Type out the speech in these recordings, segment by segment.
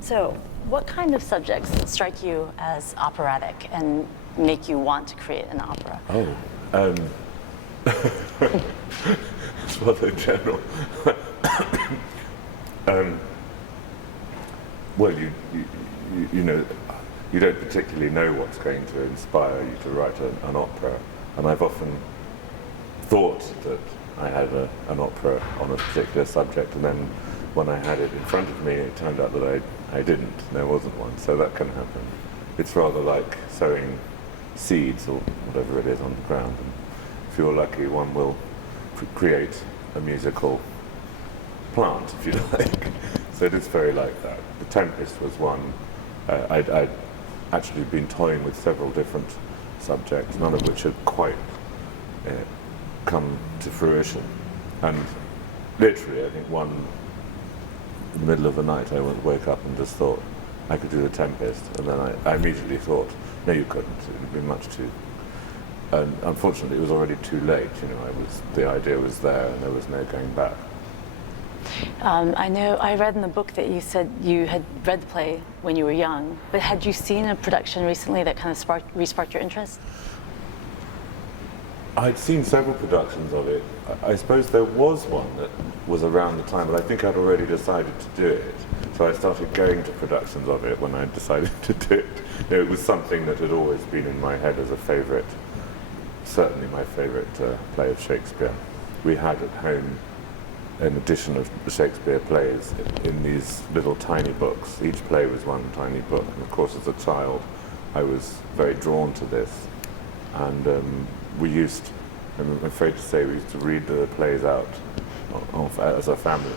So, what kind of subjects strike you as operatic and make you want to create an opera? Oh, it's rather general. Well, you know, you don't particularly know what's going to inspire you to write an opera, and I've often thought that I had an opera on a particular subject, and then when I had it in front of me, it turned out that I didn't. There wasn't one, so that can happen. It's rather like sowing seeds or whatever it is on the ground, and if you're lucky, one will create a musical plant, if you like. So it is very like that. The Tempest was one. I'd actually been toying with several different subjects, none of which had quite come to fruition. And literally, I think one, in the middle of the night, I woke up and just thought I could do the Tempest, and then I immediately thought, no, you couldn't. It would be much too. And unfortunately, it was already too late. You know, the idea was there, and there was no going back. I know I read in the book that you said you had read the play when you were young, but had you seen a production recently that kind of re-sparked your interest? I'd seen several productions of it. I suppose there was one that was around the time, but I think I'd already decided to do it. So I started going to productions of it when I decided to do it. You know, it was something that had always been in my head as a favourite, certainly my favourite play of Shakespeare. We had at home an edition of the Shakespeare plays in these little tiny books. Each play was one tiny book, and of course as a child I was very drawn to this. And we used, I'm afraid to say, we used to read the plays out as a family,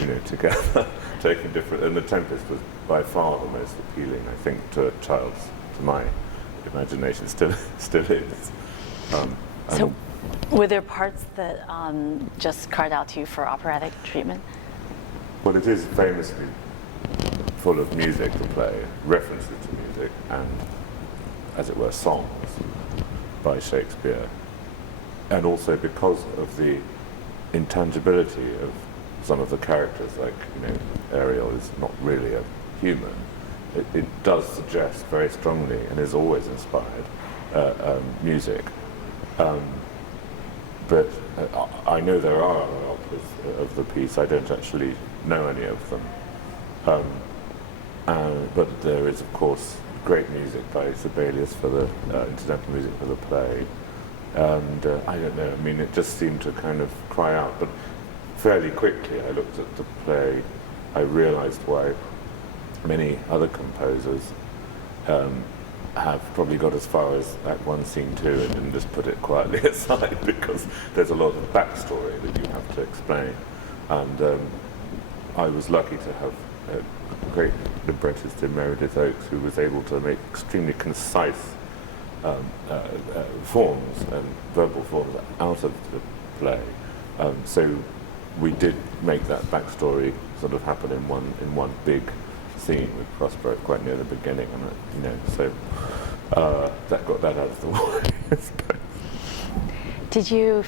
you know, together, taking different, and The Tempest was by far the most appealing, I think, to a child's, to my imagination, still is. So, were there parts that just cried out to you for operatic treatment? Well, it is famously full of music, the play, references to music, and, as it were, songs by Shakespeare. And also because of the intangibility of some of the characters, like, you know, Ariel is not really a human. It does suggest very strongly, and is always inspired, music. But I know there are other operas of the piece. I don't actually know any of them. But there is, of course, great music by Sibelius for the incidental music for the play. And I don't know, I mean, it just seemed to kind of cry out. But fairly quickly, I looked at the play, I realized why many other composers have probably got as far as Act 1, Scene 2 and then just put it quietly aside, because there's a lot of backstory that you have to explain. And I was lucky to have a great librettist in Meredith Oakes, who was able to make extremely concise forms and verbal forms out of the play. So we did make that backstory sort of happen in one big scene with Prospero quite near the beginning, and you know, so that got that out of the way. Did you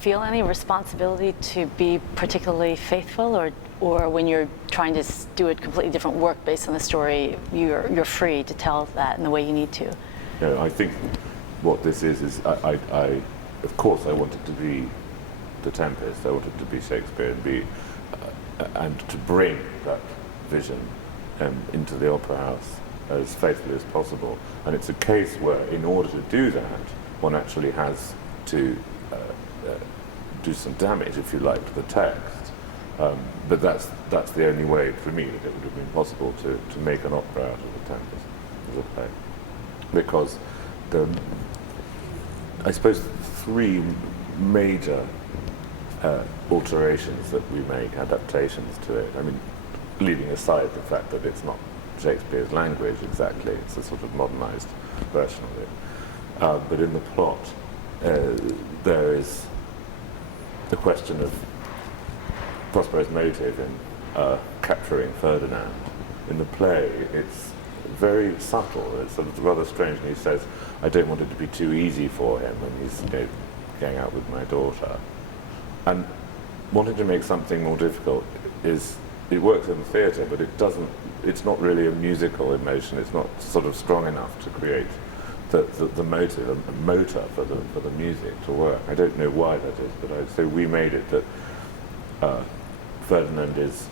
feel any responsibility to be particularly faithful, or when you're trying to do a completely different work based on the story, you're free to tell that in the way you need to? You know, I think what this is I of course I wanted to be the Tempest. I wanted to be Shakespeare and to bring that vision into the opera house as faithfully as possible. And it's a case where, in order to do that, one actually has to do some damage, if you like, to the text. But that's the only way, for me, that it would have been possible to make an opera out of the Tempest as a play. Because I suppose three major alterations that we make, adaptations to it, I mean, leaving aside the fact that it's not Shakespeare's language exactly, it's a sort of modernized version of it. But in the plot, there is the question of Prospero's motive in capturing Ferdinand. In the play, it's very subtle. It's sort of rather strange, and he says, I don't want it to be too easy for him when he's going out with my daughter. And wanting to make something more difficult is it works in the theatre, but it doesn't. It's not really a musical emotion. It's not sort of strong enough to create the motive, the motor for the music to work. I don't know why that is, but I'd say we made it that Ferdinand is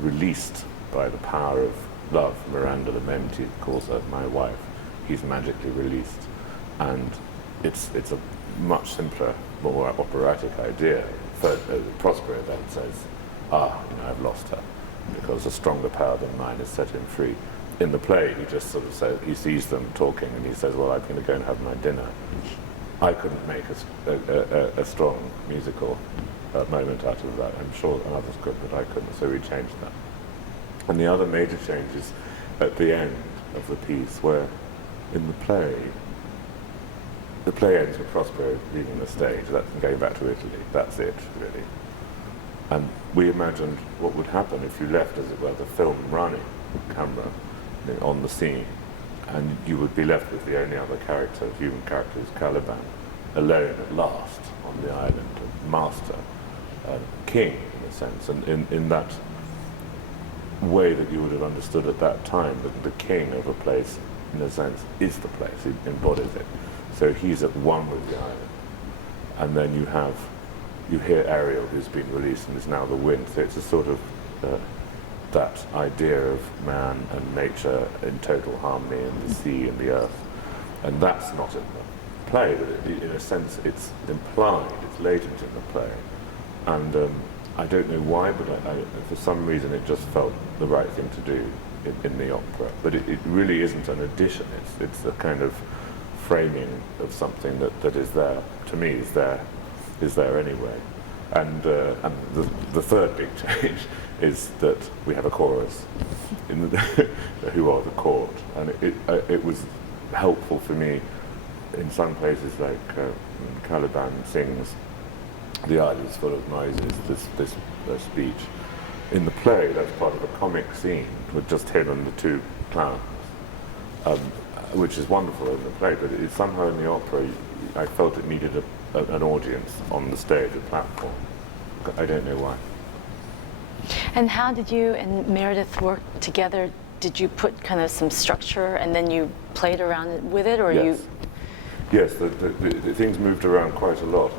released by the power of love. Miranda Lamenti calls her my wife. He's magically released, and it's a much simpler, more operatic idea. Prospero then says, I've lost her, because a stronger power than mine has set him free. In the play, he just sort of says, he sees them talking, and he says, well, I'm going to go and have my dinner. I couldn't make a strong musical moment out of that. I'm sure others could, but I couldn't, so we changed that. And the other major change is at the end of the piece, where in the play ends with Prospero leaving the stage. That's going back to Italy. That's it, really. And we imagined what would happen if you left, as it were, the film running, camera, on the scene, and you would be left with the only other character, human character, is Caliban, alone at last on the island, master, king, in a sense. And in that way that you would have understood at that time, that the king of a place, in a sense, is the place, he embodies it. So he's at one with the island. And then you hear Ariel, who's been released and is now the wind. So it's a sort of that idea of man and nature in total harmony, and the sea and the earth. And that's not in the play, but in a sense it's implied, it's latent in the play. And I don't know why, but for some reason it just felt the right thing to do in the opera. But it really isn't an addition, it's a kind of framing of something that is there, to me, is there anyway. And the third big change is that we have a chorus who are the court, and it was helpful for me in some places, like Caliban sings "The Isle is full of noises," this speech. In the play, that's part of a comic scene with just him and the two clowns, which is wonderful in the play, but somehow in the opera I felt it needed an audience on the stage, a platform. I don't know why. And how did you and Meredith work together? Did you put kind of some structure and then you played around with it, or yes. you? Yes, the things moved around quite a lot.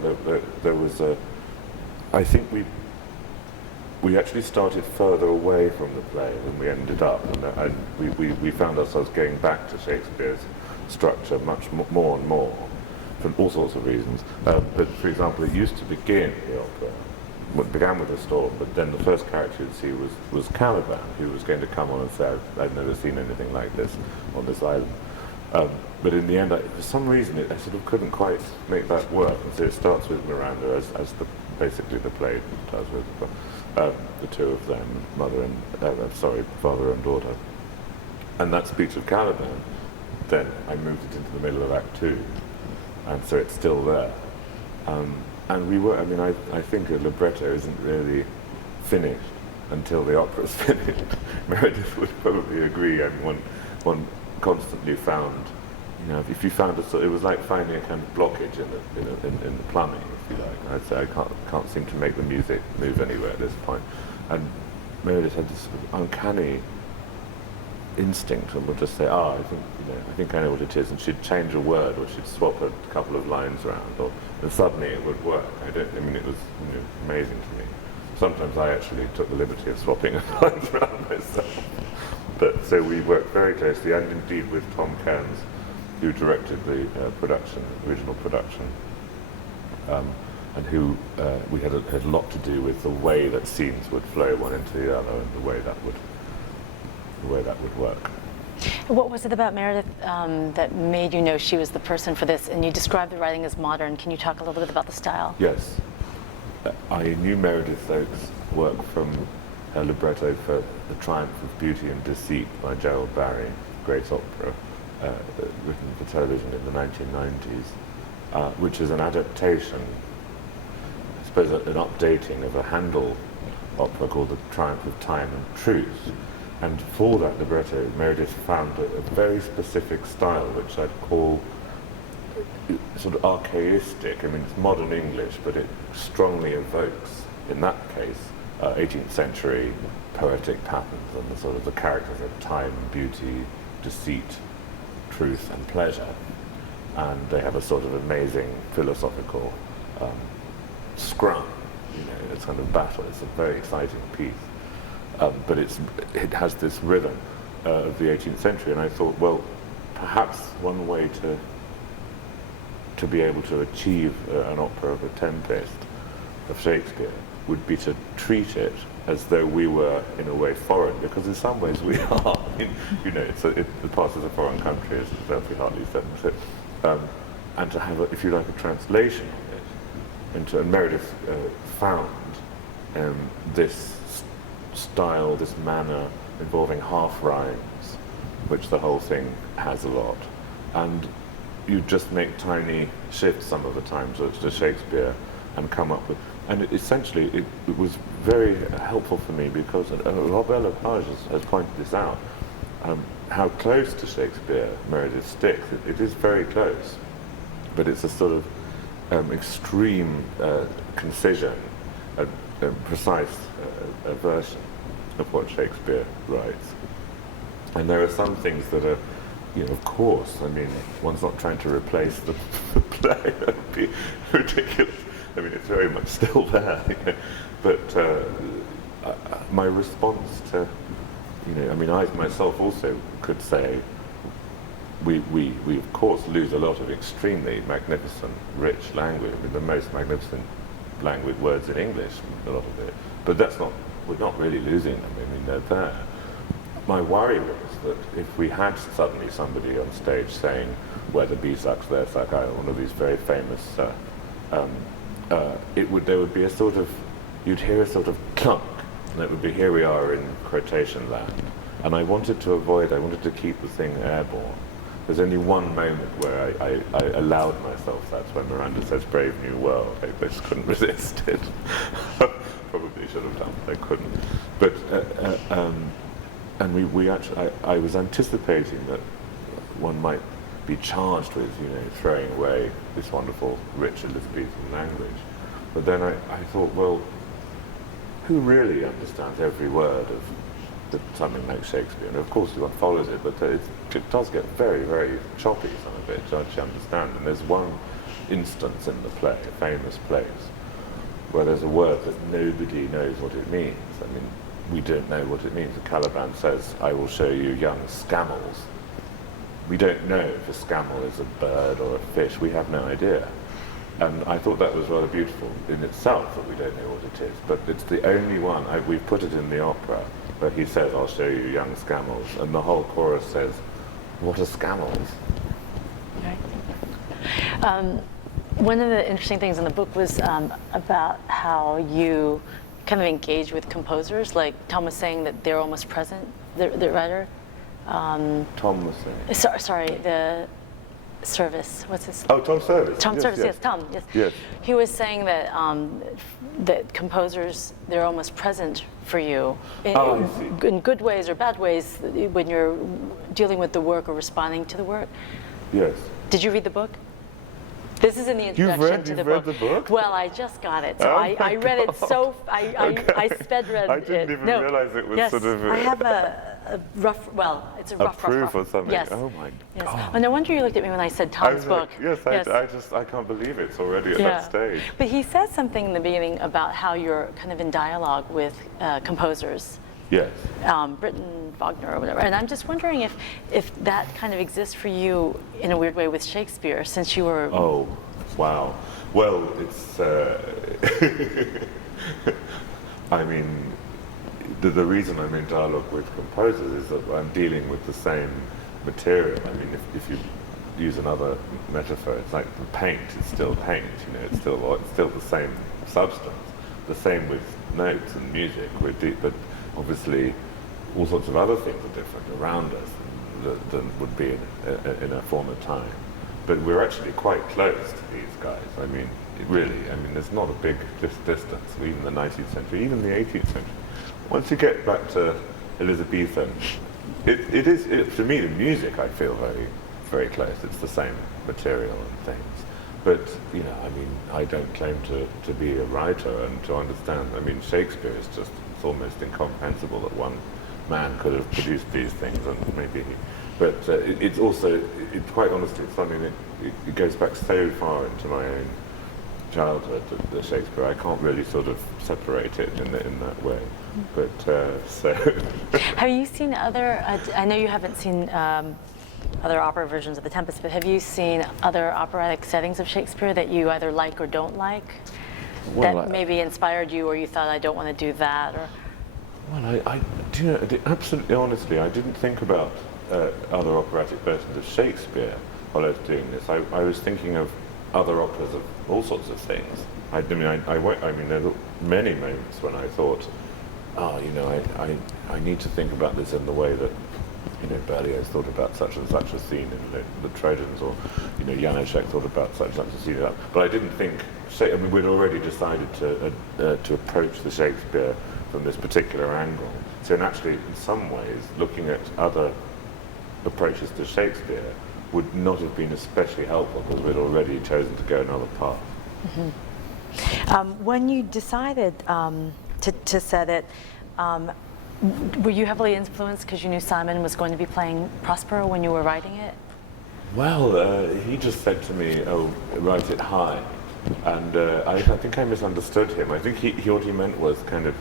There was I think we actually started further away from the play than we ended up, and we found ourselves going back to Shakespeare's structure much more and more, for all sorts of reasons. But for example, it used to begin, the opera, it began with a storm, but then the first character you'd see was Caliban, who was going to come on and say, I've never seen anything like this on this island. But in the end, for some reason, I sort of couldn't quite make that work. And so it starts with Miranda, as basically the play does with the two of them, father and daughter. And that speech of Caliban, then I moved it into the middle of Act 2, and so it's still there. And I think a libretto isn't really finished until the opera's finished. Meredith would probably agree. I mean, one constantly found, if you found it was like finding a kind of blockage in the plumbing, if you like. I'd say I can't seem to make the music move anywhere at this point. And Meredith had this sort of uncanny instinct, and would just say, I think I know what it is, and she'd change a word, or she'd swap a couple of lines around, and suddenly it would work. It was amazing to me. Sometimes I actually took the liberty of swapping lines around myself. But so we worked very closely, and indeed with Tom Cairns, who directed the original production, and who we had a lot to do with the way that scenes would flow one into the other, and the way that would work. What was it about Meredith that made you know she was the person for this? And you described the writing as modern. Can you talk a little bit about the style? Yes. I knew Meredith Oakes' work from her libretto for The Triumph of Beauty and Deceit by Gerald Barry, great opera, written for television in the 1990s, which is an adaptation, I suppose an updating of a Handel opera called The Triumph of Time and Truth. And for that libretto, Meredith found a very specific style, which I'd call sort of archaistic. I mean, it's modern English, but it strongly evokes, in that case, 18th century poetic patterns and the sort of the characters of time, beauty, deceit, truth, and pleasure. And they have a sort of amazing philosophical scrum, it's kind of battle. It's a very exciting piece, but it has this rhythm of the 18th century, and I thought, well, perhaps one way to be able to achieve an opera of a Tempest of Shakespeare would be to treat it as though we were, in a way, foreign, because in some ways we are. I mean, it passes a foreign country, as Sophie Hartley said, and to have, if you like, a translation of it. And Meredith found this style, this manner involving half rhymes, which the whole thing has a lot. And you just make tiny shifts some of the time to Shakespeare and come up with, and essentially it was very helpful for me because Robert Lepage has pointed this out, how close to Shakespeare Meredith sticks. It is very close, but it's a sort of extreme concision, a precise version of what Shakespeare writes. And there are some things that are, of course, I mean, one's not trying to replace the play. That would be ridiculous. I mean, it's very much still there. But my response to, I mean, I myself also could say, we of course lose a lot of extremely magnificent, rich language. I mean, the most magnificent language words in English, a lot of it. But we're not really losing them. I mean, they're there. My worry was that if we had suddenly somebody on stage saying, where the bee sucks, there suck I, one of these very famous, there would be a sort of, you'd hear a sort of clunk, and it would be, here we are in quotation land. And I wanted to keep the thing airborne. There's only one moment where I allowed myself, that's when Miranda says Brave New World. I just couldn't resist it. Probably should have done, but I couldn't. But, and we actually, I was anticipating that one might be charged with, throwing away this wonderful, rich Elizabethan language. But then I thought, well, who really understands every word of something like Shakespeare? And of course one follows it, but it does get very, very choppy, some of it, to actually understand. And there's one instance in the play, a famous place, where there's a word that nobody knows what it means. I mean, we don't know what it means. The Caliban says, I will show you young scammels. We don't know if a scamel is a bird or a fish. We have no idea. And I thought that was rather beautiful in itself, that we don't know what it is. But it's the only one, we've put it in the opera, where he says, I'll show you young scamels. And the whole chorus says, what are scamels? Right. One of the interesting things in the book was about how you kind of engage with composers, like Tom was saying that they're almost present, the writer. Tom was saying? Sorry, the Service. What's his? Oh, Tom Service. Tom yes, Service. yes. Yes, Tom. Yes. Yes. He was saying that that composers, they're almost present for you in good ways or bad ways when you're dealing with the work or responding to the work. Yes. Did you read the book? This is in the introduction to the book. You've read the book? Well, I just got it, so Oh I read it so. Okay. I sped read it. I didn't even realize it was sort of. I have a rough. Well, it's a rough proof or something. Yes. Oh my yes. God. Oh, no wonder you looked at me when I said Tom's book. Like, yes, I can't believe it's already at that stage. But he says something in the beginning about how you're kind of in dialogue with composers. Yes. Britten, Wagner, or whatever. And I'm just wondering if that kind of exists for you in a weird way with Shakespeare, since you were. Oh, wow. Well, it's. I mean, the reason I'm in dialogue with composers is that I'm dealing with the same material. I mean, if you use another metaphor, it's like the paint is still paint. It's still the same substance. The same with notes and music. But obviously, all sorts of other things are different around us than would be in a former time. But we're actually quite close to these guys. I mean, there's not a big distance. Even the 19th century, even the 18th century. Once you get back to Elizabethan, it is to me, the music, I feel very, very close. It's the same material and things. But, you know, I mean, I don't claim to be a writer and to understand. I mean, Shakespeare is just, it's almost incomprehensible that one man could have produced these things, and maybe he, but it's also, quite honestly, it's something that it goes back so far into my own childhood, the Shakespeare. I can't really sort of separate it in that way. But, so... Have you seen other, I know you haven't seen other opera versions of The Tempest, but have you seen other operatic settings of Shakespeare that you either like or don't like? Well, that maybe inspired you, or you thought, I don't want to do that? Or... Well, I do you know, absolutely honestly, I didn't think about other operatic versions of Shakespeare while I was doing this. I was thinking of other operas of all sorts of things. I mean, there were many moments when I thought, oh, you know, I need to think about this in the way that, you know, Berlioz thought about such and such a scene in the Trojans, or, you know, Janacek thought about such and such a scene. But I didn't think, I mean, we'd already decided to approach the Shakespeare from this particular angle. So actually, in some ways, looking at other approaches to Shakespeare would not have been especially helpful, because we'd already chosen to go another path. Mm-hmm. When you decided to set it, were you heavily influenced because you knew Simon was going to be playing Prospero when you were writing it? Well, he just said to me, oh, write it high. And I think I misunderstood him. I think what he meant was kind of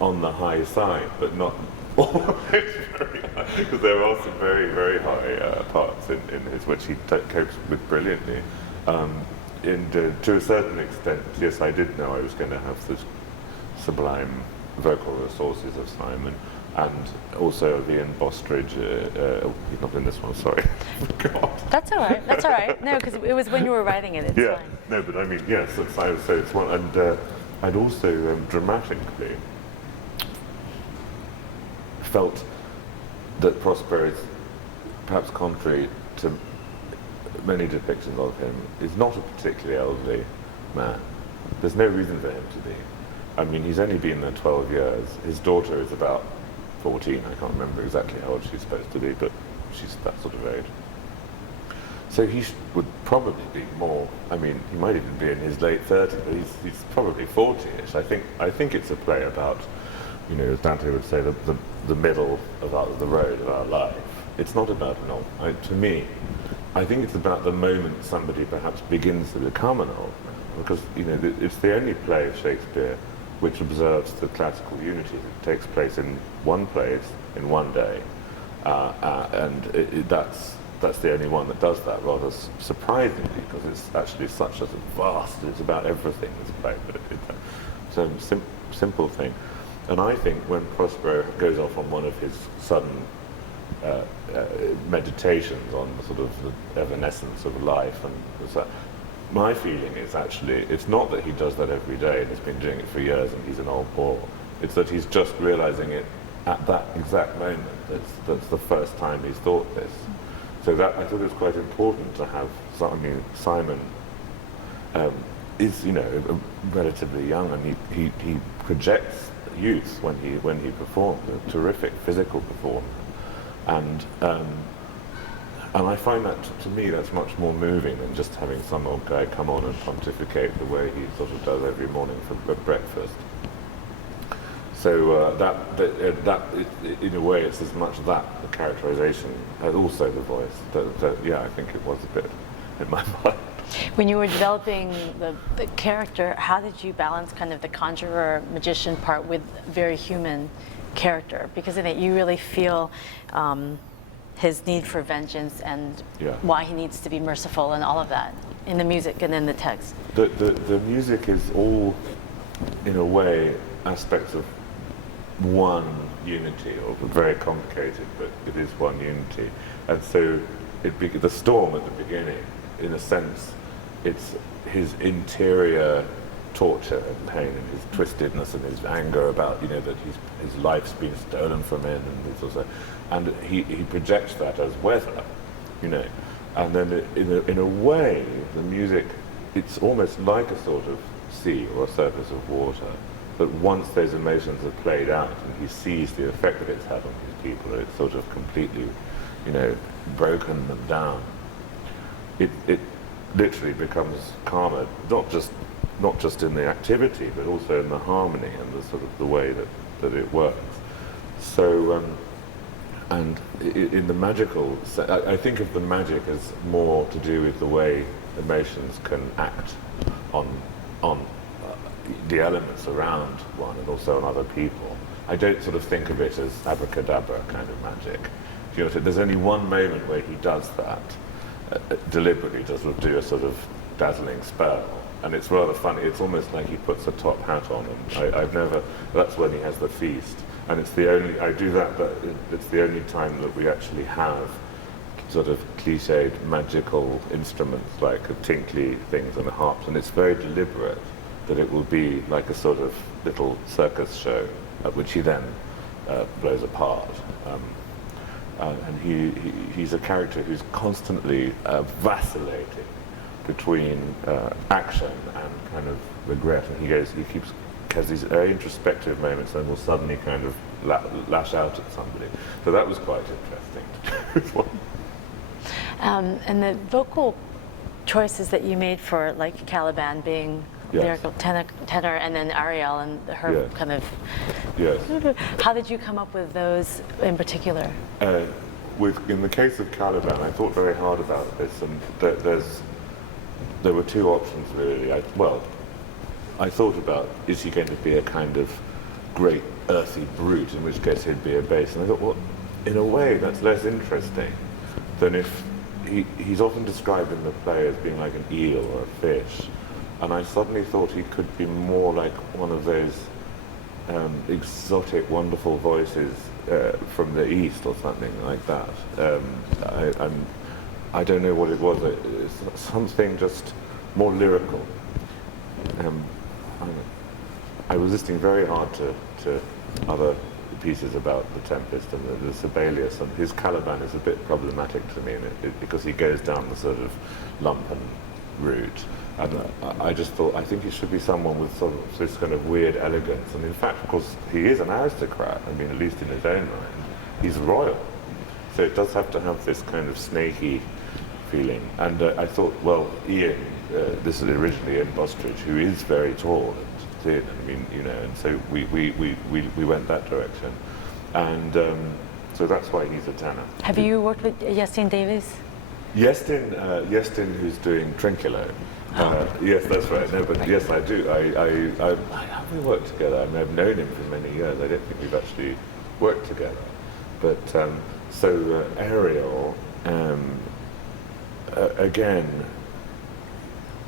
on the high side, but not always very high, because there are some very, very high parts in his, which he copes with brilliantly. To a certain extent, yes, I did know I was going to have this sublime vocal resources of Simon, and also of Ian Bostridge. Not in this one, sorry. God. That's all right. That's all right. No, because it was when you were writing it. It's yeah. fine. No, but I mean, yes. So it's one, and I'd also dramatically felt that Prospero is, perhaps contrary to many depictions of him, is not a particularly elderly man. There's no reason for him to be. I mean, he's only been there 12 years. His daughter is about 14. I can't remember exactly how old she's supposed to be, but she's that sort of age. So he would probably be more, I mean, he might even be in his late 30s, but he's probably 40-ish. I think it's a play about, you know, as Dante would say, the middle of the road of our life. It's not about an old, to me, I think it's about the moment somebody perhaps begins to become an old man, because, you know, it's the only play of Shakespeare which observes the classical unity that takes place in one place in one day, and that's the only one that does that, rather surprisingly, because it's actually such a vast, it's about everything, this play, but it's a simple thing. And I think when Prospero goes off on one of his sudden meditations on the sort of the evanescence of life, and my feeling is actually, it's not that he does that every day and has been doing it for years and he's an old bore. It's that he's just realizing it at that exact moment. That's the first time he's thought this. So that, I thought it was quite important to have, I mean, Simon is, you know, relatively young, and he projects youth when he performs, a terrific physical performance. And I find that, to me, that's much more moving than just having some old guy come on and pontificate the way he sort of does every morning for breakfast. So that in a way, it's as much that, the characterization, as also the voice. Yeah, I think it was a bit in my mind. When you were developing the character, how did you balance kind of the conjurer, magician part with very human character? Because in it, you really feel his need for vengeance and why he needs to be merciful and all of that in the music and in the text. The music is all, in a way, aspects of one unity, or very complicated, but it is one unity. And so the storm at the beginning, in a sense, it's his interior torture and pain and his twistedness and his anger about, you know, that his life's been stolen from him, and he projects that as weather, you know. And then in a way, the music, it's almost like a sort of sea or a surface of water, but once those emotions are played out and he sees the effect that it's had on his people, it's sort of completely, you know, broken them down. literally becomes calmer, not just in the activity, but also in the harmony and the sort of the way that it works. So, and in the magical, I think of the magic as more to do with the way emotions can act on the elements around one and also on other people. I don't sort of think of it as abracadabra kind of magic. You know, there's only one moment where he does that, deliberately does do a sort of dazzling spell, and it's rather funny. It's almost like he puts a top hat on, and that's when he has the feast, and it's the only, I do that, but it's the only time that we actually have sort of cliched magical instruments like tinkly things and harps, and it's very deliberate that it will be like a sort of little circus show, which he then blows apart. And he's a character who's constantly vacillating between action and kind of regret, and he has these very introspective moments and will suddenly kind of lash out at somebody. So that was quite interesting. And the vocal choices that you made for, like, Caliban being lyrical tenor, and then Ariel and her kind of. Yes. How did you come up with those in particular? In the case of Caliban, I thought very hard about this, and there were two options really. I thought about, is he going to be a kind of great earthy brute, in which case he'd be a bass, and I thought, well, in a way that's less interesting than if he's often described in the play as being like an eel or a fish, and I suddenly thought he could be more like one of those exotic, wonderful voices from the East or something like that. I don't know what it was. It's something just more lyrical. I was listening very hard to other pieces about the Tempest and the Sibelius, and his Caliban is a bit problematic to me because he goes down the sort of lumpen route. And I just thought, I think he should be someone with sort of this kind of weird elegance. And in fact, of course, he is an aristocrat. I mean, at least in his own mind, he's royal. So it does have to have this kind of snaky feeling. And I thought, well, Ian, this is originally Ian Bostridge, who is very tall and thin. I mean, you know, and so we went that direction. And so that's why he's a tenor. Have you worked with Yestin Davies? Yestin, who's doing Trinculo. Yes, that's right. No, but yes, I do. Have we worked together? I mean, I've known him for many years. I don't think we've actually worked together. But so Ariel, again,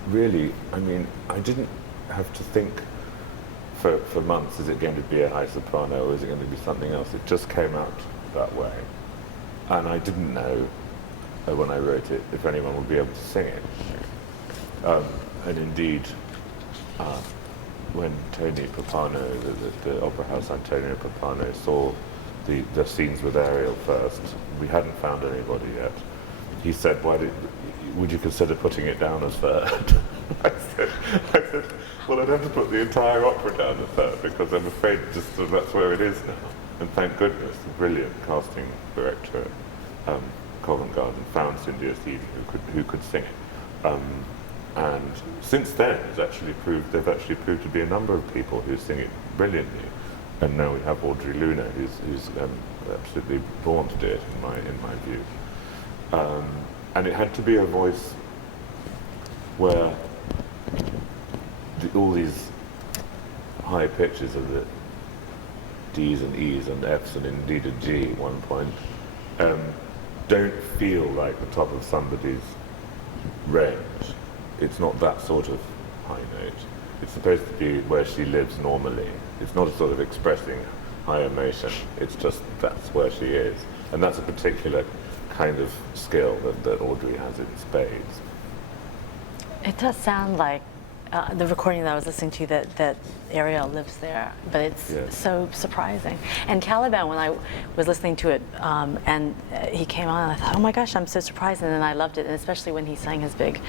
really, I mean, I didn't have to think for months, is it going to be a high soprano or is it going to be something else? It just came out that way. And I didn't know when I wrote it if anyone would be able to sing it. And indeed, when Tony Pappano, the opera house Antonio Pappano, saw the scenes with Ariel first, we hadn't found anybody yet. He said, would you consider putting it down as third? I said, well, I'd have to put the entire opera down as third because I'm afraid just that's where it is now. And thank goodness, the brilliant casting director at Covent Garden found Cindy Esteve who could sing it. And since then, they've actually proved to be a number of people who sing it brilliantly. And now we have Audrey Luna, who's absolutely born to do it, in my view. And it had to be a voice where all these high pitches of the D's and E's and F's and indeed a G at one point don't feel like the top of somebody's range. It's not that sort of high note. It's supposed to be where she lives normally. It's not a sort of expressing high emotion. It's just that's where she is. And that's a particular kind of skill that Audrey has in spades. It does sound like the recording that I was listening to that Ariel lives there, but it's so surprising. And Caliban, when I was listening to it and he came on, I thought, oh my gosh, I'm so surprised, and then I loved it, and especially when he sang his big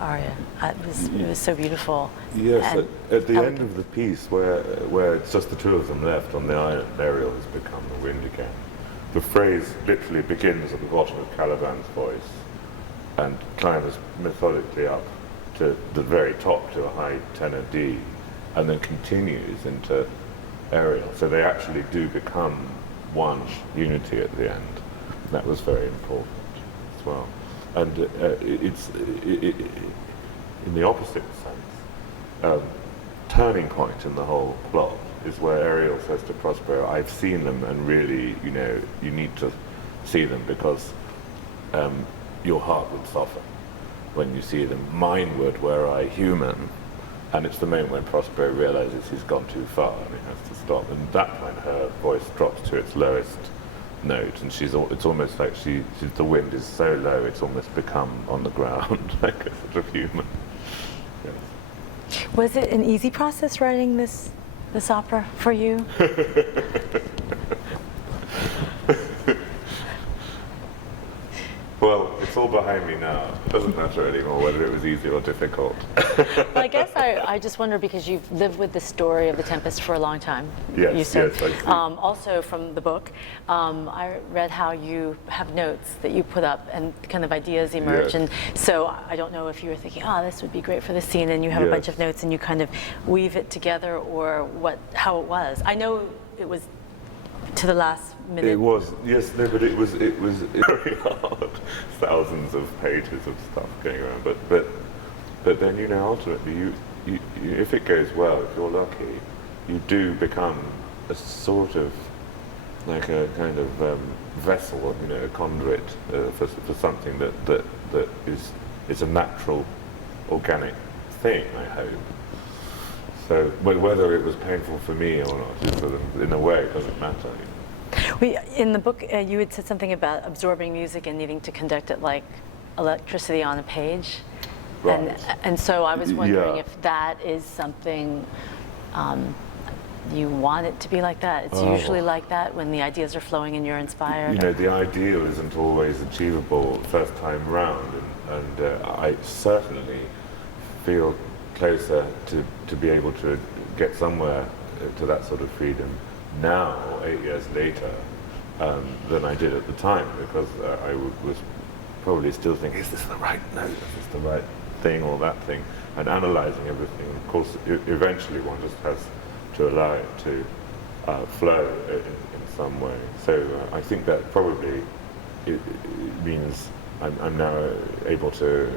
aria. It was so beautiful. Yes, at the end of the piece, where it's just the two of them left on the island, Ariel has become the wind again. The phrase literally begins at the bottom of Caliban's voice, and climbs methodically up to the very top to a high tenor D, and then continues into aerial. So they actually do become one unity at the end. That was very important as well. And it's in the opposite sense, turning point in the whole plot is where Ariel says to Prospero, I've seen them, and really, you need to see them, because your heart would soften when you see them. Mine would, were I human. And it's the moment when Prospero realizes he's gone too far and he has to stop. And that point her voice drops to its lowest note, and it's almost like the wind is so low it's almost become on the ground, like a sort of human. Yes. Was it an easy process writing this opera for you? Well, it's all behind me now. It doesn't matter anymore whether it was easy or difficult. Well, I guess I just wonder, because you've lived with the story of the Tempest for a long time. Yes, you said. yes, I see. Also from the book, I read how you have notes that you put up and kind of ideas emerge. Yes. And so I don't know if you were thinking, this would be great for this scene, and you have a Yes. bunch of notes and you kind of weave it together, or how it was. I know it was to the last minute. It was, yes, no, but it was very hard. Thousands of pages of stuff going around, but then ultimately you if it goes well, if you're lucky, you do become a sort of like a kind of vessel, a conduit for something that is a natural, organic thing, I hope. So whether it was painful for me or not, is sort of, in a way, it doesn't matter. In the book, you had said something about absorbing music and needing to conduct it like electricity on a page. Right. And so I was wondering Yeah. if that is something you want it to be like that. It's usually like that when the ideas are flowing and you're inspired. The ideal isn't always achievable first time round, and I certainly feel closer to be able to get somewhere to that sort of freedom now, 8 years later, than I did at the time, because I was probably still thinking, is this the right note? Is this the right thing or that thing? And analysing everything. And of course, eventually one just has to allow it to flow in some way. So I think that probably it means I'm now able to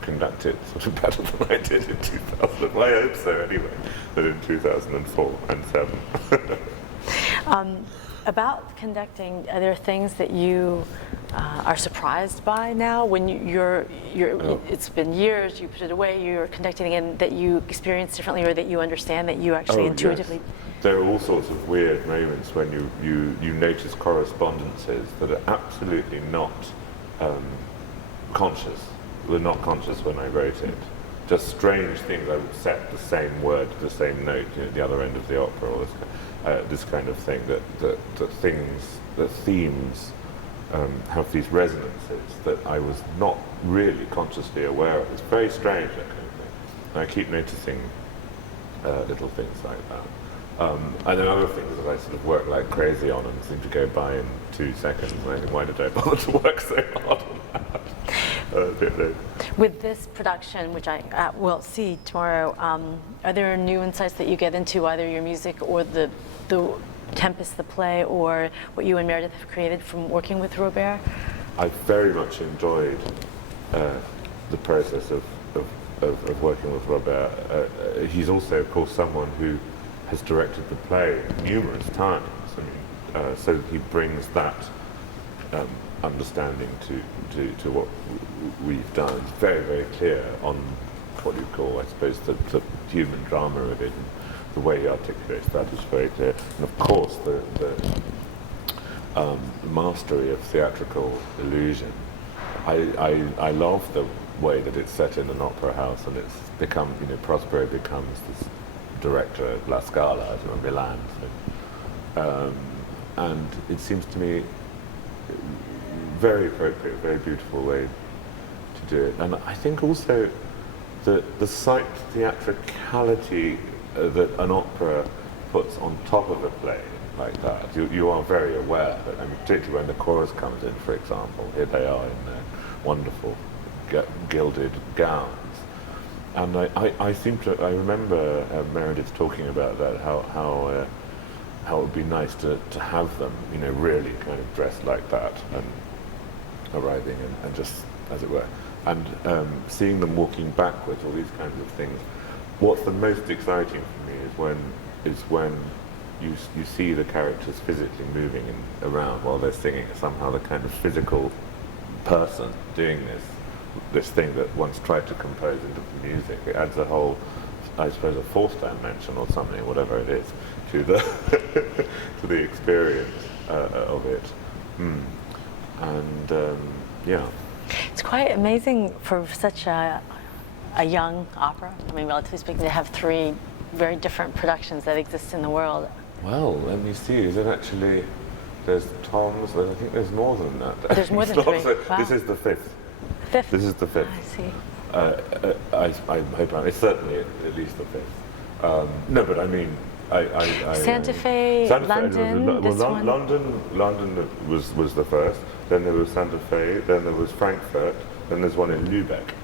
conduct it sort of better than I did in 2000. Well, I hope so anyway, than in 2004 and 7. About conducting, are there things that you are surprised by now when it's been years, you put it away, you're conducting again, that you experience differently, or that you understand, that you actually intuitively... Yes. There are all sorts of weird moments when you notice correspondences that are absolutely not conscious. Were not conscious when I wrote it. Just strange things. I would set the same word, the same note at the other end of the opera, or this kind of thing. That themes have these resonances that I was not really consciously aware of. It's very strange, that kind of thing. And I keep noticing little things like that. And then other things that I sort of work like crazy on and seem to go by in 2 seconds. And I think, why did I bother to work so hard on that? With this production, which I will see tomorrow, are there new insights that you get into either your music or the Tempest, the play, or what you and Meredith have created from working with Robert? I very much enjoyed the process of working with Robert. He's also, of course, someone who has directed the play numerous times. So he brings that understanding to what we've done. It's very, very clear on what you call, I suppose, the human drama of it. And the way he articulates that is very clear. And of course, the mastery of theatrical illusion. I love the way that it's set in an opera house, and it's become, Prospero becomes this director of La Scala in Milan. So, and it seems to me very appropriate, very beautiful way to do it. And I think also the sight theatricality that an opera puts on top of a play like that, you are very aware that, particularly when the chorus comes in, for example, here they are in their wonderful gilded gowns. And I remember Meredith talking about that, how it would be nice to have them, really kind of dressed like that and arriving and just, as it were, and seeing them walking backwards, all these kinds of things. What's the most exciting for me is when you see the characters physically moving around while they're singing. Somehow the kind of physical person doing this thing that once tried to compose into the music. It adds a whole, I suppose, a fourth dimension or something, whatever it is, to the to the experience of it. And yeah. It's quite amazing for such a young opera, I mean, relatively speaking, to have 3 very different productions that exist in the world. Well, let me see. Is it actually? There's Tom's. I think there's more than that. There's more than 3. Wow. This is the 5th. 5th. This is the 5th. I see. I hope it's certainly at least the 5th. No, but I mean, Santa Fe, London. London was the first. Then there was Santa Fe. Then there was Frankfurt. Then there's one in Lübeck,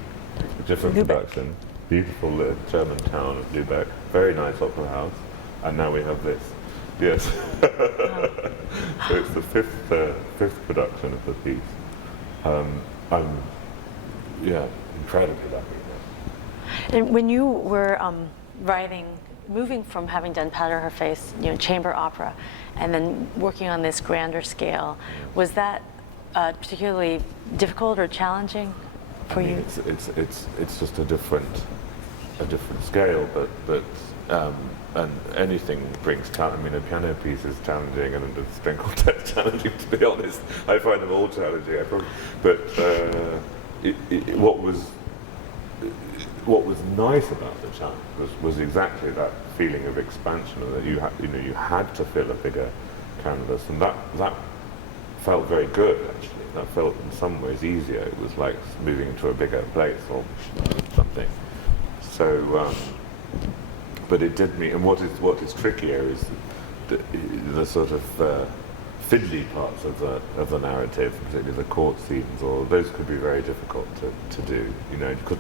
a different production. Beautiful German town of Lübeck. Very nice opera house. And now we have this. Yes. So it's the 5th production of the piece. I'm incredibly lucky. And when you were writing, moving from having done Powder Her Face, chamber opera, and then working on this grander scale, was that particularly difficult or challenging for you? It's just a different scale, but and anything brings challenge. I mean, a piano piece is challenging, and a string quartet is challenging. To be honest, I find them all challenging. But what was nice about the challenge was exactly that feeling of expansion, that you had to fill a bigger canvas, and that felt very good actually. That felt in some ways easier. It was like moving to a bigger place or something. So. But it did mean, and what is trickier is the sort of fiddly parts of the narrative, particularly the court scenes, or those could be very difficult to do.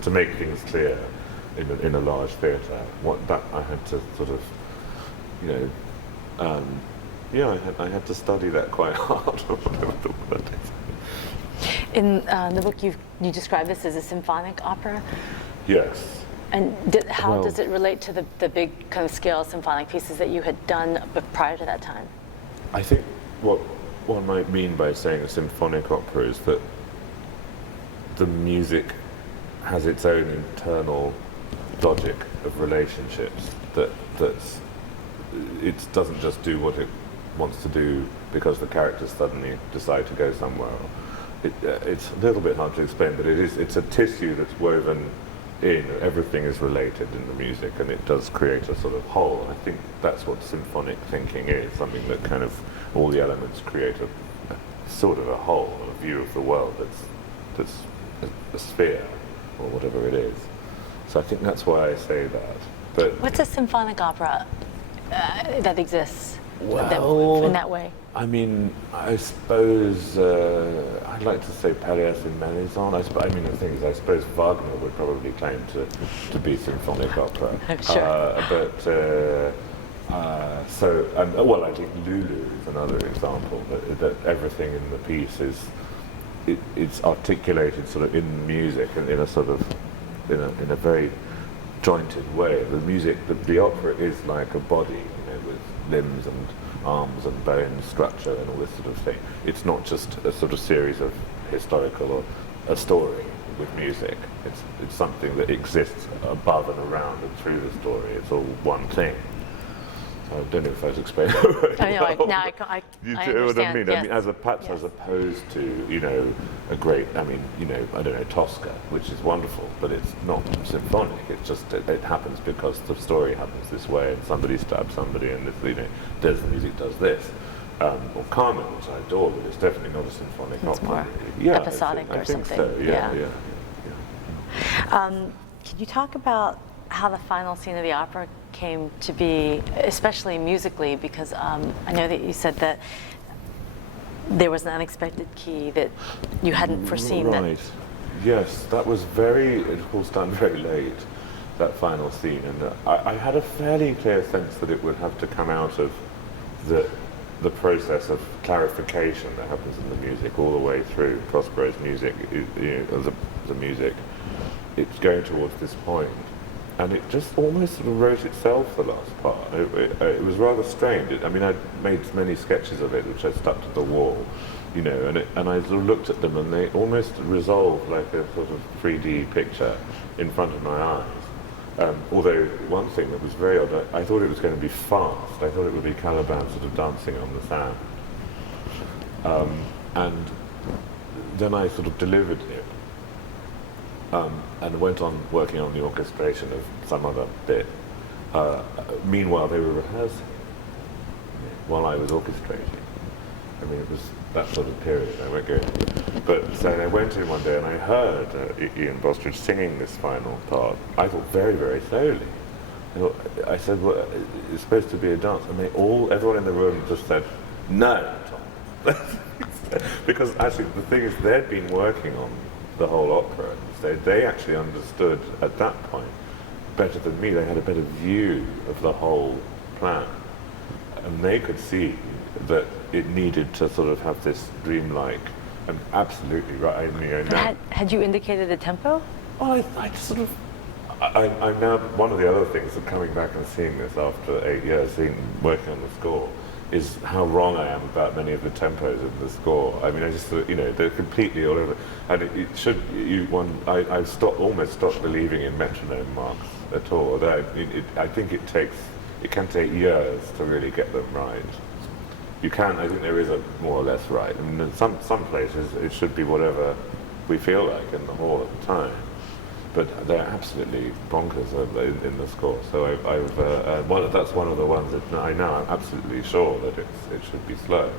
To make things clear in a large theatre. I had to sort of, I had to study that quite hard. In the book, you describe this as a symphonic opera. Yes. And how does it relate to the big kind of scale symphonic pieces that you had done prior to that time? I think what one might mean by saying a symphonic opera is that the music has its own internal logic of relationships, that it doesn't just do what it wants to do because the characters suddenly decide to go somewhere. It's a little bit hard to explain, but it's a tissue that's woven in. Everything is related in the music, and it does create a sort of whole. I think that's what symphonic thinking is, something that kind of all the elements create a sort of a whole, a view of the world that's a sphere, or whatever it is. So I think that's why I say that. But what's a symphonic opera that exists in that way? I mean, I suppose I'd like to say Pelléas in Melisande. I mean, the thing is, I suppose Wagner would probably claim to be symphonic opera. I'm sure. I think Lulu is another example. That everything in the piece it's articulated sort of in music and in a sort of in a very jointed way. The music, the opera is like a body, with limbs and arms and bone structure and all this sort of thing. It's not just a sort of series of historical or a story with music. It's something that exists above and around and through the story. It's all one thing. I don't know if I was explaining it very well. I You understand. know what I mean? Yes. I mean, as opposed to, a great, I don't know, Tosca, which is wonderful, but it's not symphonic. It's just, it happens because the story happens this way, and somebody stabs somebody, and the music does this. Or Carmen, which I adore, but it's definitely not a symphonic It's opera. more episodic I or think something. So. Yeah. Can you talk about how the final scene of the opera came to be, especially musically, because I know that you said that there was an unexpected key that you hadn't foreseen. Right. Yes, that was of course, done very late, that final scene, and I had a fairly clear sense that it would have to come out of the process of clarification that happens in the music all the way through Prospero's music, the music. It's going towards this point, and it just almost sort of wrote itself, the last part. It was rather strange. I'd made many sketches of it, which I stuck to the wall, and I sort of looked at them, and they almost resolved like a sort of 3D picture in front of my eyes. Although one thing that was very odd, I thought it was going to be fast. I thought it would be Caliban sort of dancing on the sand. And then I sort of delivered it, and went on working on the orchestration of some other bit. Meanwhile, they were rehearsing while I was orchestrating. It was that sort of period. I won't go into it. But so I went in one day and I heard Ian Bostridge singing this final part. I thought very, very slowly. I said, well, it's supposed to be a dance. And everyone in the room just said, no, Tom. Because actually the thing is, they'd been working on the whole opera. So they actually understood at that point better than me. They had a better view of the whole plan. And they could see that it needed to sort of have this dreamlike, and absolutely right. Had you indicated the tempo? Oh, I'm now, one of the other things of coming back and seeing this after 8 years, working on the score, is how wrong I am about many of the tempos of the score. I just thought, they're completely all over. And I've almost stopped believing in metronome marks at all. I think it can take years to really get them right. I think there is a more or less right. In some places it should be whatever we feel like in the hall at the time, but they're absolutely bonkers in the score. So that's one of the ones that I'm absolutely sure that it should be slow.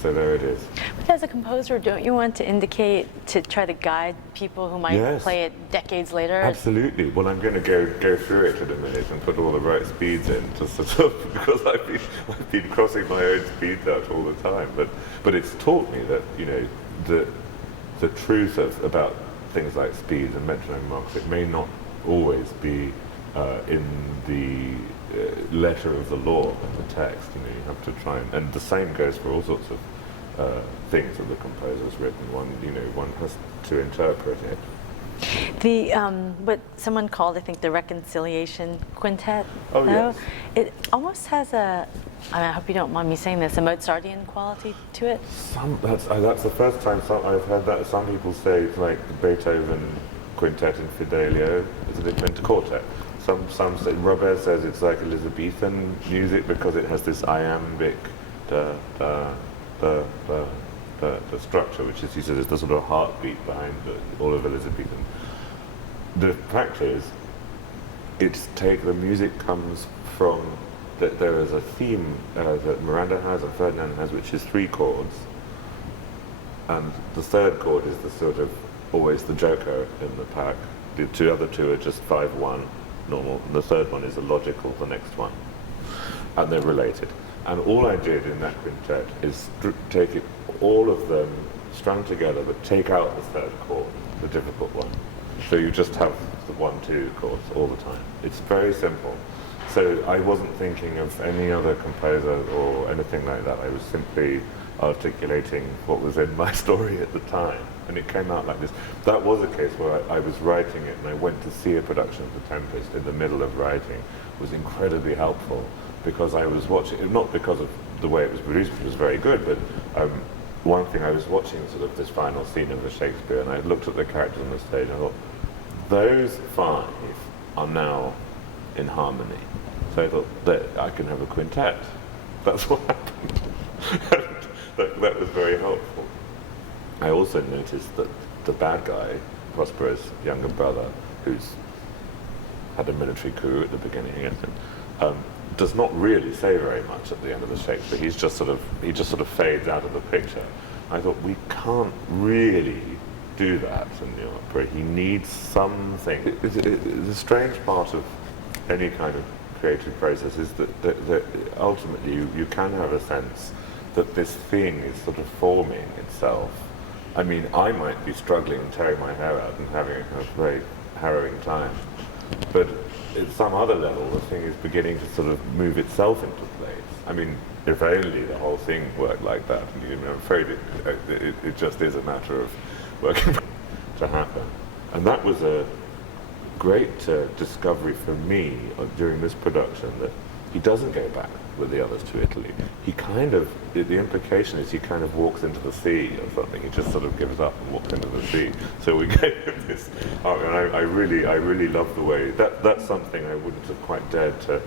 So there it is. But as a composer, don't you want to indicate, to try to guide people who might play it decades later? Absolutely. Well, I'm going to go through it in a minute and put all the right speeds in, to sort of, because I've been crossing my own speeds out all the time. But it's taught me that the truth about things like speeds and metronome marks, it may not always be in the letter of the law of the text. You have to try and the same goes for all sorts of things that the composer's written. One has to interpret it. What someone called, I think, the Reconciliation Quintet. Oh, yes. It almost has I hope you don't mind me saying this, a Mozartian quality to it. That's the first time I've heard that. Some people say it's like the Beethoven Quintet in Fidelio. Is it a quintet? Quartet. Some say, Robert says it's like Elizabethan music because it has this iambic the structure, which is, he says, is the sort of heartbeat behind all of Elizabethan. The fact is, the music comes from, that there is a theme that Miranda has and Ferdinand has, which is 3 chords, and the 3rd chord is the sort of always the joker in the pack. The other 2 are just 5-1 normal, and the 3rd one is a logical, the next one, and they're related. And all I did in that quintet is take it, all of them strung together, but take out the 3rd chord, the difficult one. So you just have the 1-2 chords all the time. It's very simple. So I wasn't thinking of any other composer or anything like that. I was simply articulating what was in my story at the time. And it came out like this. That was a case where I was writing it and I went to see a production of The Tempest in the middle of writing. It was incredibly helpful because I was watching it, not because of the way it was produced, which was very good, but one thing, I was watching sort of this final scene of the Shakespeare and I looked at the characters on the stage and I thought, those 5 are now in harmony. So I thought that I can have a quintet. That's what happened. that was very helpful. I also noticed that the bad guy, Prospero's younger brother, who's had a military coup at the beginning against him, does not really say very much at the end of the Shakespeare. He just sort of fades out of the picture. I thought, we can't really do that in the opera. He needs something. The strange part of any kind of creative process is that ultimately you can have a sense that this thing is sort of forming itself I mean, I might be struggling and tearing my hair out and having a kind of very harrowing time, but at some other level, the thing is beginning to sort of move itself into place. I mean, if only the whole thing worked like that. You know, I'm afraid it just is a matter of working to happen. And that was a great discovery for me during this production, that he doesn't go back with the others to Italy. He kind of, the implication is he kind of walks into the sea or something. He just sort of gives up and walks into the sea. So we gave him this, and I really love the way, that's something I wouldn't have quite dared to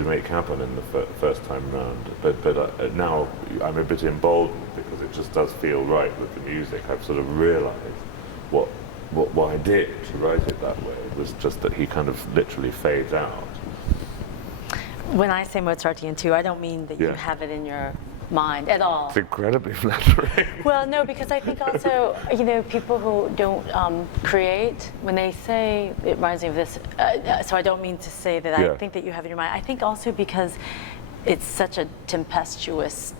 make happen in the first time round. But now I'm a bit emboldened because it just does feel right with the music. I've sort of realized what I did to write it that way was just that he kind of literally fades out. When I say Mozartian too, I don't mean that you have it in your mind at all. It's incredibly flattering. Well, no, because I think also, you know, people who don't create, when they say, it reminds me of this, so I don't mean to say that I think that you have it in your mind. I think also because it's such a tempestuous,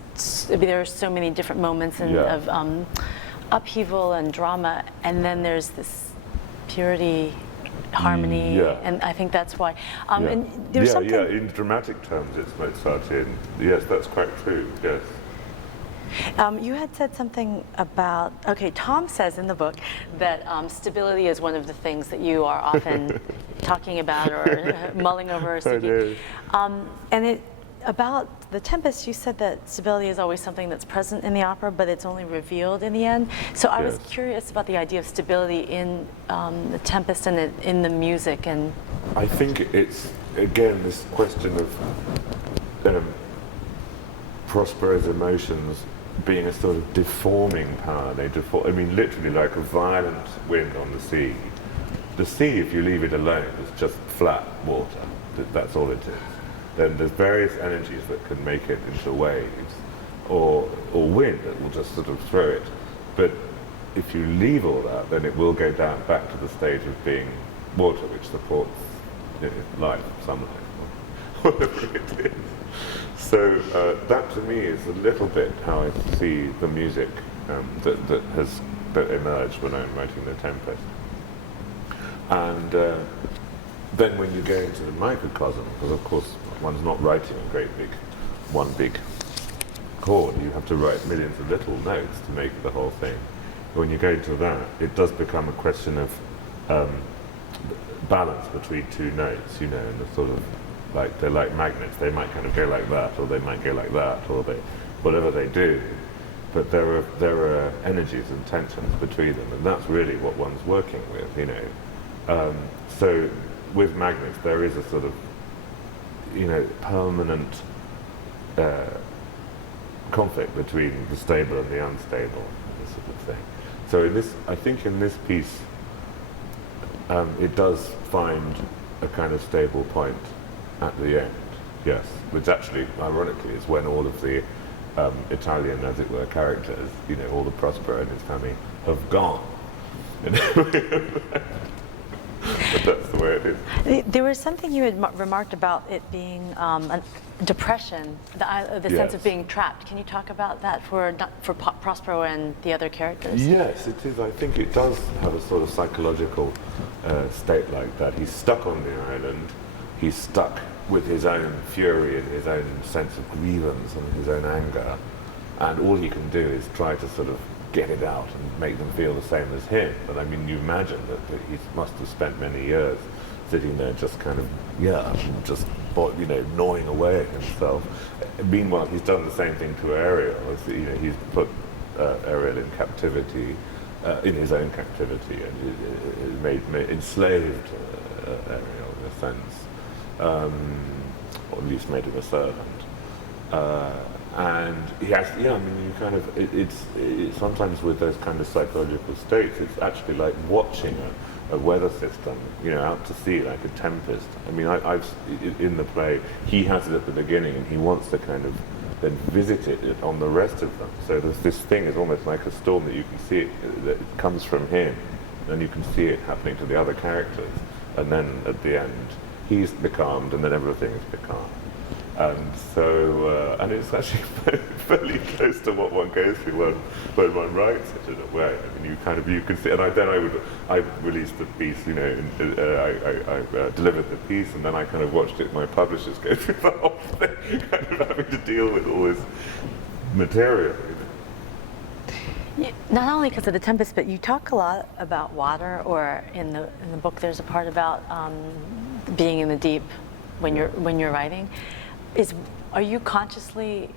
I mean, there are so many different moments of upheaval and drama, and then there's this purity, harmony, and I think that's why. And there's something. Yeah, in dramatic terms, it's Mozartian. Yes, that's quite true. Yes. You had said something about. Okay, Tom says in the book that stability is one of the things that you are often talking about or mulling over or thinking. And it. About the Tempest, you said that stability is always something that's present in the opera, but it's only revealed in the end. So I was curious about the idea of stability in the Tempest and in the music. And I think it's, again, this question of Prospero's emotions being a sort of deforming power. They deform, I mean, literally like a violent wind on the sea. The sea, if you leave it alone, is just flat water. That's all it is. Then there's various energies that can make it into waves, or wind that will just sort of throw it. But if you leave all that, then it will go down back to the stage of being water, which supports life, sunlight, whatever it is. So that to me is a little bit how I see the music that emerged when I'm writing The Tempest. And then when you go into the microcosm, because of course one's not writing one big chord, you have to write millions of little notes to make the whole thing. When you go to that, it does become a question of balance between two notes, you know, and the sort of, like, they're like magnets. They might kind of go like that, or they might go like that, or whatever they do. But there are energies and tensions between them, and that's really what one's working with, you know. So with magnets, there is a sort of, you know, permanent conflict between the stable and the unstable, this sort of thing. So I think in this piece, it does find a kind of stable point at the end, yes, which actually, ironically, is when all of the Italian, as it were, characters, you know, all the Prospero and his family have gone. But that's the way it is. There was something you had remarked about it being a depression, the sense of being trapped. Can you talk about that for Prospero and the other characters? Yes, it is. I think it does have a sort of psychological state like that. He's stuck on the island. He's stuck with his own fury and his own sense of grievance and his own anger. And all he can do is try to sort of get it out and make them feel the same as him. But I mean, you imagine that he must have spent many years sitting there just kind of, just, you know, gnawing away at himself. Meanwhile, he's done the same thing to Ariel. You know, he's put Ariel in captivity, in his own captivity, and made enslaved Ariel in a sense, or at least made him a servant. And he has, I mean, you kind of, it's sometimes with those kind of psychological states, it's actually like watching a weather system, you know, out to sea, like a tempest. I mean, I've in the play, he has it at the beginning, and he wants to kind of then visit it on the rest of them. So there's this thing, is almost like a storm that you can see it, that it comes from him, and you can see it happening to the other characters, and then at the end, he's becalmed, and then everything is becalmed. And so, and it's actually fairly close to what one goes through when one writes it in a way. I mean, you can see, and I released the piece, I delivered the piece, and then I kind of watched it. My publishers go through the whole thing, kind of having to deal with all this material. Not only because of the Tempest, but you talk a lot about water, or in the book there's a part about being in the deep when you're writing. Are you consciously,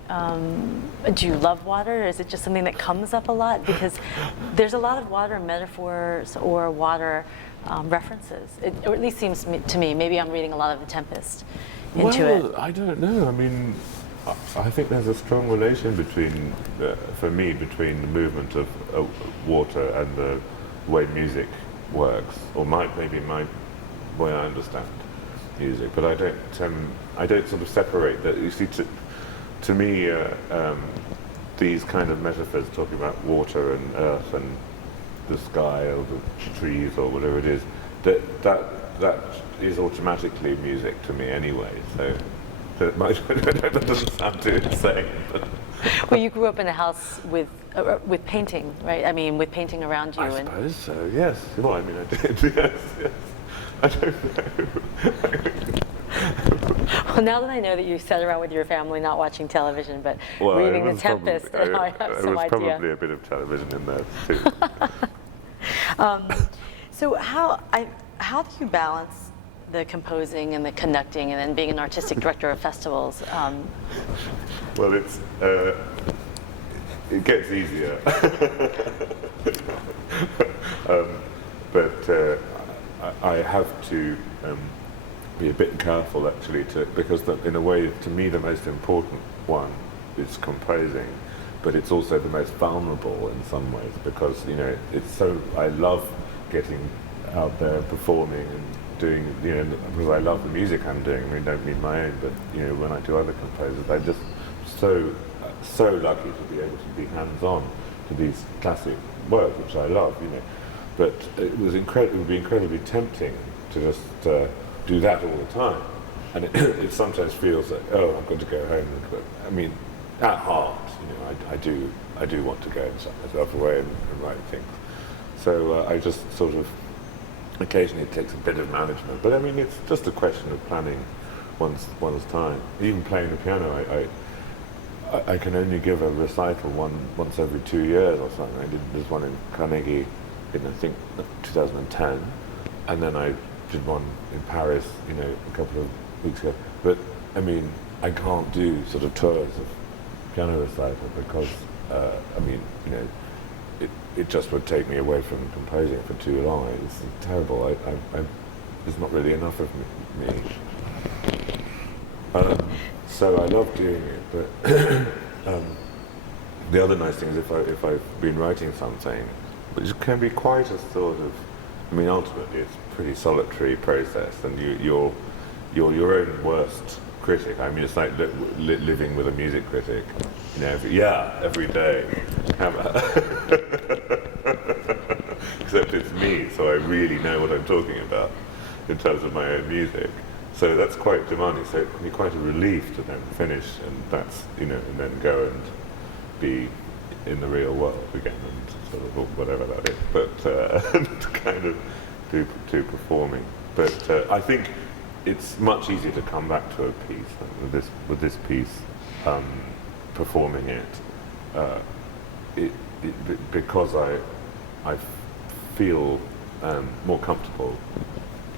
do you love water, or is it just something that comes up a lot? Because there's a lot of water metaphors or water references. Or at least seems to me, maybe I'm reading a lot of the Tempest into it. I don't know. I mean, I think there's a strong relation for me, between the movement of water and the way music works, or maybe my way I understand music. But I don't sort of separate that. You see, to me, these kind of metaphors talking about water and earth and the sky or the trees or whatever it is, that is automatically music to me anyway. So. That doesn't sound too insane. Well, you grew up in a house with painting, right? I mean, with painting around you. I suppose so, yes. Well, I mean, I did, yes. I don't know. Well, now that I know that you sat around with your family not watching television, but reading The Tempest, I have some idea. There was probably a bit of television in there, too. So how do you balance the composing and the conducting, and then being an artistic director of festivals? Well, it gets easier. But I have to be a bit careful, actually, because in a way, to me, the most important one is composing, but it's also the most vulnerable in some ways, because I love getting out there performing and doing, because I love the music I'm doing. I mean, don't mean my own, but when I do other composers, I'm just so lucky to be able to be hands-on to these classic works, which I love, But it would be incredibly tempting to just do that all the time, and it sometimes feels like, oh, I've got to go home. But I mean, at heart, I do want to go and shut myself away and write things. So I just sort of. Occasionally it takes a bit of management, but I mean, it's just a question of planning one's time. Even playing the piano, I can only give a recital once every 2 years or something. There's one in Carnegie in, I think, 2010, and then I did one in Paris, a couple of weeks ago. But I mean, I can't do sort of tours of piano recital because, it just would take me away from composing for too long. It's terrible. There's not really enough of me. So I love doing it, but the other nice thing is if I've been writing something, which can be quite a sort of, ultimately it's a pretty solitary process, and you're your own worst critic. I mean, it's like living with a music critic, every day. Except it's me, so I really know what I'm talking about in terms of my own music. So that's quite demanding. So it can be quite a relief to then finish, and that's and then go and be in the real world again, and sort of whatever that is. But and kind of do performing. But I think it's much easier to come back to a piece with this piece, performing it. Because I feel more comfortable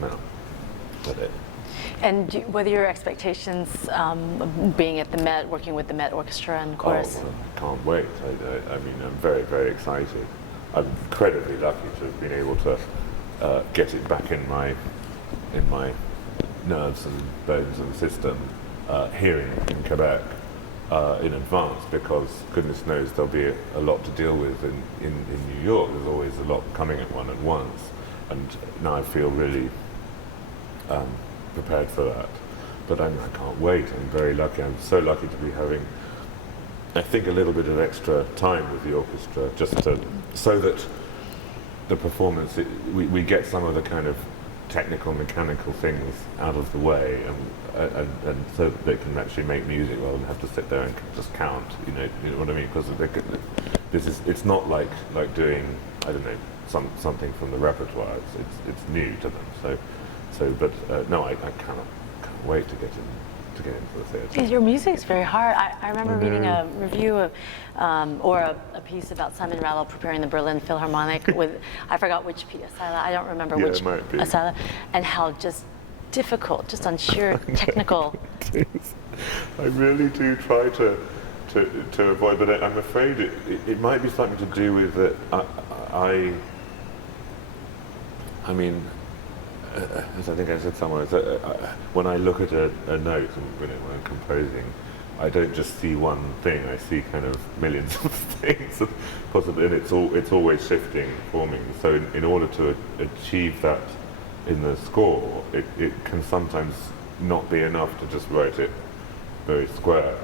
now with it. And what are your expectations being at the Met, working with the Met Orchestra and Chorus? Oh, well, I can't wait. I mean, I'm very, very excited. I'm incredibly lucky to have been able to get it back in my nerves and bones and system here in Quebec in advance, because goodness knows there'll be a lot to deal with in New York. There's always a lot coming at one at once, and now I feel really prepared for that. But I can't wait. I'm very lucky. I'm so lucky to be having, I think, a little bit of extra time with the orchestra, so that the performance, we get some of the kind of technical, mechanical things out of the way, and so that they can actually make music rather than have to sit there and just count. You know what I mean? Because it's not like doing, I don't know, something from the repertoire. It's new to them. No, I can't wait to get into the theatre. Your music's very hard. I remember reading a review of, or a piece about Simon Rattle preparing the Berlin Philharmonic with, I forgot which piece, I don't remember which it might be. Asala, and how just difficult, just on sheer technical. I really do try to avoid, but I'm afraid it might be something to do with that. I mean, as I think I said somewhere, when I look at a note and when I'm composing, I don't just see one thing. I see kind of millions of things, possibly, and it's always shifting, forming. So in order to achieve that in the score, it can sometimes not be enough to just write it very square,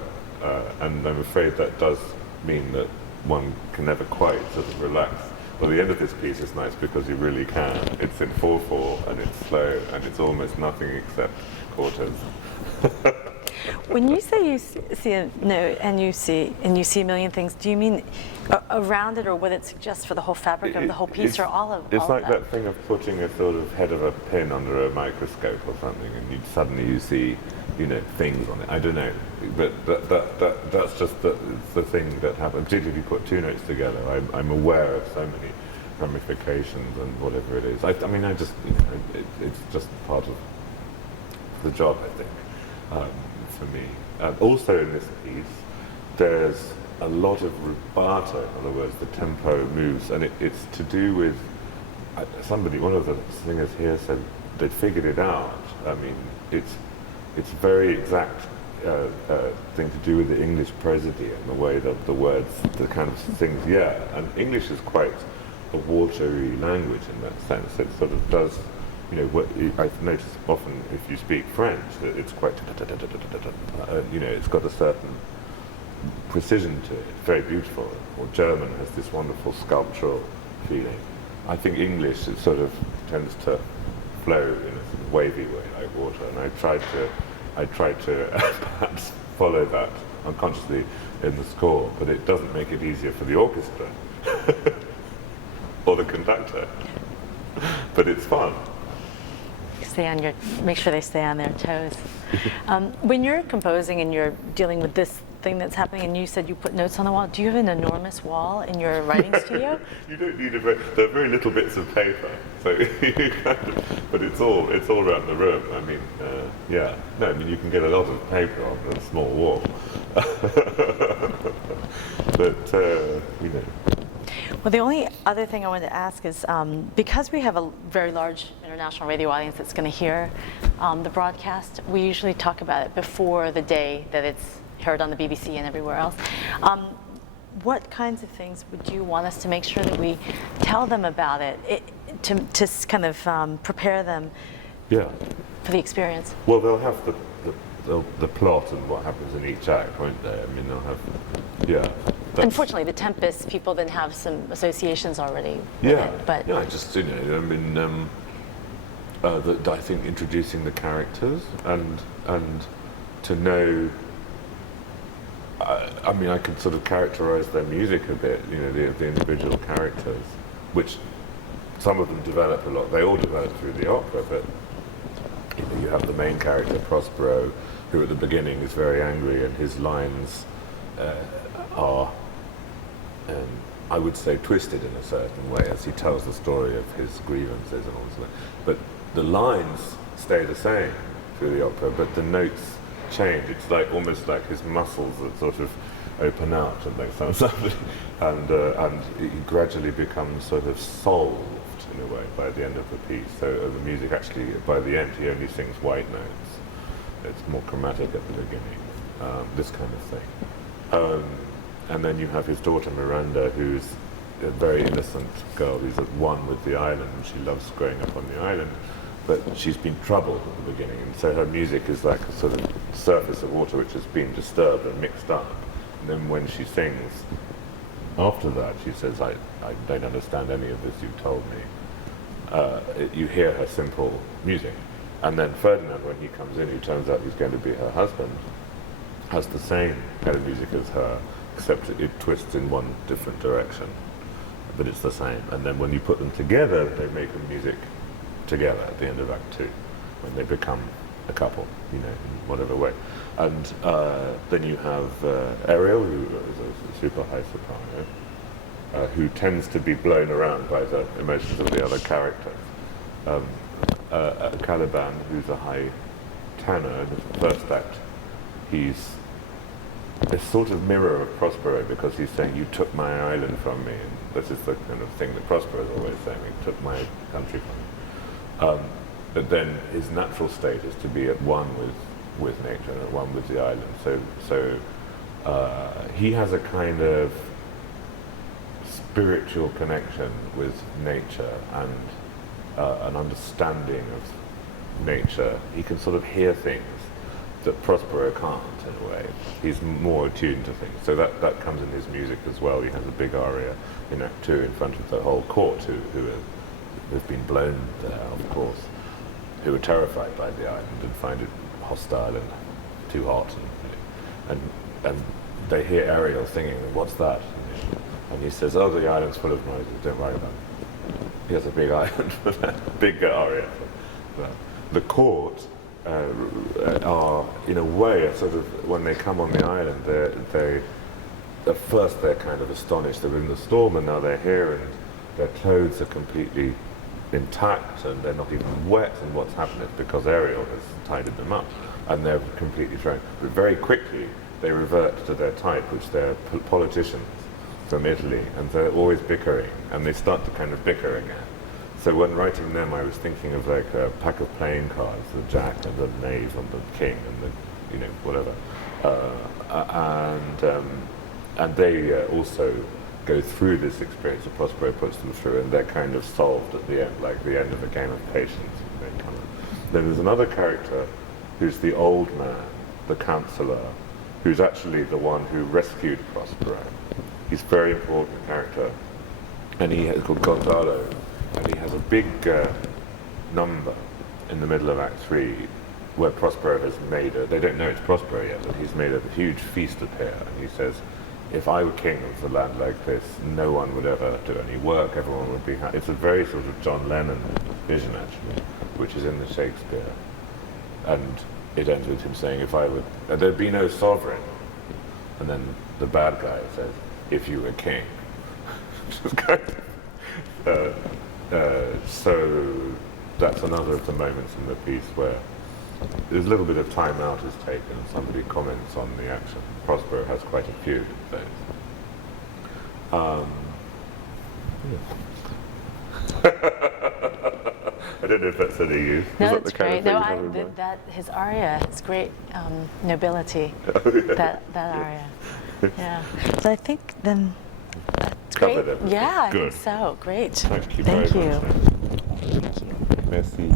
and I'm afraid that does mean that one can never quite sort of relax. Well, the end of this piece is nice because you really can. It's in 4/4 and it's slow and it's almost nothing except quarters. When you say you see a note and you see a million things, do you mean around it, or what it suggests for the whole fabric of the whole piece, or all of It's like that? that thing of putting a sort of head of a pin under a microscope or something, and suddenly you see, things on it. I don't know, but that's just the thing that happens. Particularly if you put two notes together, I'm aware of so many ramifications and whatever it is. I mean, it's just part of the job, I think, for me. Also in this piece, there's a lot of rubato. In other words, the tempo moves, and it's to do with one of the singers here said they'd figured it out. I mean, it's very exact thing to do with the English prosody and the way that the words, the kind of things, and English is quite a watery language in that sense. It sort of does, I've noticed often if you speak French that it's quite, it's got a certain precision to it, very beautiful. Or German has this wonderful sculptural feeling. I think English, it sort of tends to flow in a sort of wavy way like water, and I tried to perhaps follow that unconsciously in the score, but it doesn't make it easier for the orchestra or the conductor, but it's fun. Make sure they stay on their toes. When you're composing and you're dealing with this thing that's happening, and you said you put notes on the wall, do you have an enormous wall in your writing studio? You don't need there are very little bits of paper, so you but it's all around the room. I mean, no, I mean you can get a lot of paper on a small wall, but Well, the only other thing I wanted to ask is, because we have a very large international radio audience that's going to hear the broadcast, we usually talk about it before the day that it's heard on the BBC and everywhere else. What kinds of things would you want us to make sure that we tell them about it to kind of prepare them for the experience? Well, they'll have the plot and what happens in each act, won't they? I mean, they'll have, Unfortunately, the Tempest people then have some associations already. But I just I mean, I think introducing the characters and to know. I mean, I could sort of characterize their music a bit. The individual characters, which some of them develop a lot. They all develop through the opera, but you have the main character Prospero, who at the beginning is very angry, and his lines are, I would say, twisted in a certain way as he tells the story of his grievances and all that. But the lines stay the same through the opera, but the notes change. It's like almost like his muscles that sort of open out and they sound something, and he gradually becomes sort of solved in a way by the end of the piece. So the music actually, by the end, he only sings white notes. It's more chromatic at the beginning, this kind of thing. And then you have his daughter Miranda, who's a very innocent girl who's at one with the island, and she loves growing up on the island, but she's been troubled at the beginning, and so her music is like a sort of surface of water which has been disturbed and mixed up. And then when she sings after that, she says, I don't understand any of this you've told me. you hear her simple music. And then Ferdinand, when he comes in, who turns out he's going to be her husband, has the same kind of music as her, except it twists in one different direction. But it's the same. And then when you put them together, they make the music together at the end of Act Two, when they become a couple, you know, in whatever way. And then you have Ariel, who is a super high soprano, who tends to be blown around by the emotions of the other characters. Caliban, who's a high tenor in the first act, he's a sort of mirror of Prospero, because he's saying, you took my island from me, and this is the kind of thing that Prospero is always saying, you took my country from me. But then his natural state is to be at one with nature and at one with the island. So he has a kind of spiritual connection with nature and an understanding of nature. He can sort of hear things that Prospero can't, in a way. He's more attuned to things. So that comes in his music as well. He has a big aria in Act Two in front of the whole court, who've been blown there, of course, who are terrified by the island and find it hostile and too hot. And they hear Ariel singing, what's that? And he says, oh, the island's full of noises, don't worry about it. He has a big island for that, big aria for that. The court are, in a way, sort of, when they come on the island, they at first they're kind of astonished they're in the storm, and now they're here, and their clothes are completely intact, and they're not even wet, and what's happened is because Ariel has tidied them up, and they're completely thrown. But very quickly, they revert to their type, which they're politicians from Italy, and they're always bickering, and they start to kind of bicker again. So when writing them, I was thinking of like a pack of playing cards, the jack and the knave and the king and the, you know, whatever. And they also go through this experience that Prospero puts them through, and they're kind of solved at the end, like the end of a game of patience. Then there's another character who's the old man, the councillor, who's actually the one who rescued Prospero. He's a very important character, and he is called Gonzalo, and he has a big number in the middle of Act 3 where Prospero has made they don't know it's Prospero yet, but he's made a huge feast appear, and he says, if I were king of a land like this, no one would ever do any work, everyone would be happy. It's a very sort of John Lennon vision, actually, which is in the Shakespeare. And it ends with him saying, if I would, there'd be no sovereign. And then the bad guy says, if you were king. Which is kind of, so that's another of the moments in the piece where there's a little bit of time out is taken. Somebody comments on the action. Prospero has quite a few of those. I don't know if that's any use. No, that's great. No, that his aria is great nobility. Oh, yeah. That aria. Yeah. So I think then that's Covered great. everything. Yeah, I Good. think so. Great. Thank you Thank very you. much. Thank you. Merci.